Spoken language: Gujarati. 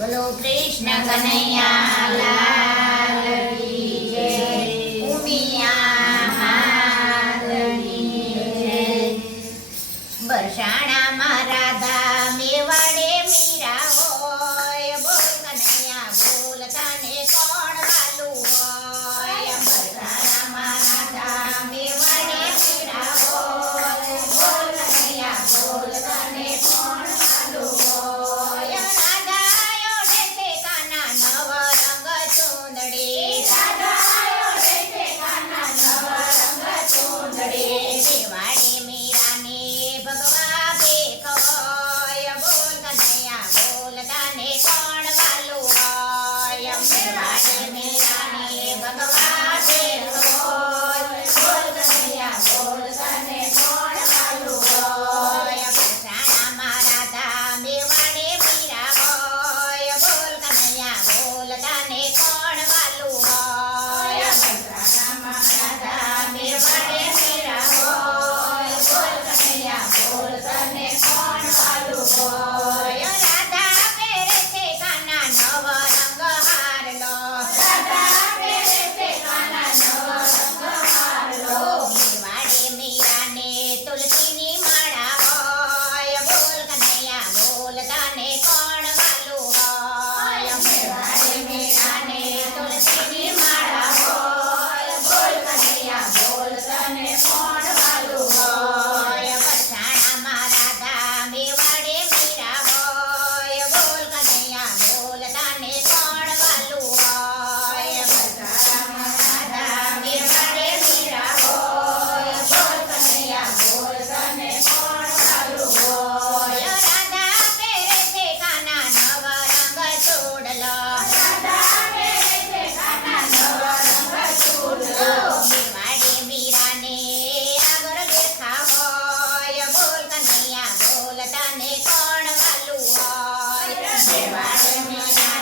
બોલો કૃષ્ણ કનૈયા લાલ કી જય, ઉમિયા માતની જય। બરસાણામાં રાધા મેવાડે મીરા હોય, બોલ કનૈયા બોલ તને કોણ વાલું હોય। બરસાણામાં રાધા મેવાડે મીરા હોય, બોલ કનૈયા બોલ તને કોણ વાલું હોય। રાધાયો દેશે કાના નવ રંગ ચૂંદડી, રાધાયો દેશે કાના નવ રંગ ચૂંદડી। મેવાડે મીરાને ભગવા ભેખ હોય, બોલ કનૈયા બોલ તને કોણ વાલું હોય। મેવાડે મીરાને ભગવા ભેખ હોય, બોલ કનૈયા બોલ તને કોણ વાલું હોય। બરસાણામાં રાધા મેવાડે મીરા હોય, બોલ કનૈયા બોલ તને કોણ વાલું હોય। બરસાણામાં રાધા મેવાડે મીરા હોય, બોલ કનૈયા બોલ તને કોણ વાલું હોય। રાધા પહેરે છે કાના નવ રંગ હારલો, રાધા પહેરે છે કાના નવ રંગ હારલો। મેવાડે મીરાને તુલસીની માળા હોય, બોલ કનૈયા બોલ તને કોણ વાલું હોય। મેવાડે મીરાને તુલસીની માળા હોય, બોલ કનૈયા બોલ તને કોણ વાલું હોય। બરસાણામાં રાધા મેવાડે મીરા હોય, બોલ કનૈયા બોલ તને કોણ વાલું હોય। બરસાણામાં રાધા મેવાડે મીરા હોય, બોલ કનૈયા બોલ તને કોણ વાલું હોય। રાધા પહેરે છે કાના નવ રંગ ચૂડલો, રાધા પહેરે છે કાના નવ રંગ ચૂડલો। મેવાડે મીરાને આગળ દેખા હોય, બોલ કનૈયા બોલ તને કોણ વાલું હોય। મેવાડે મીરા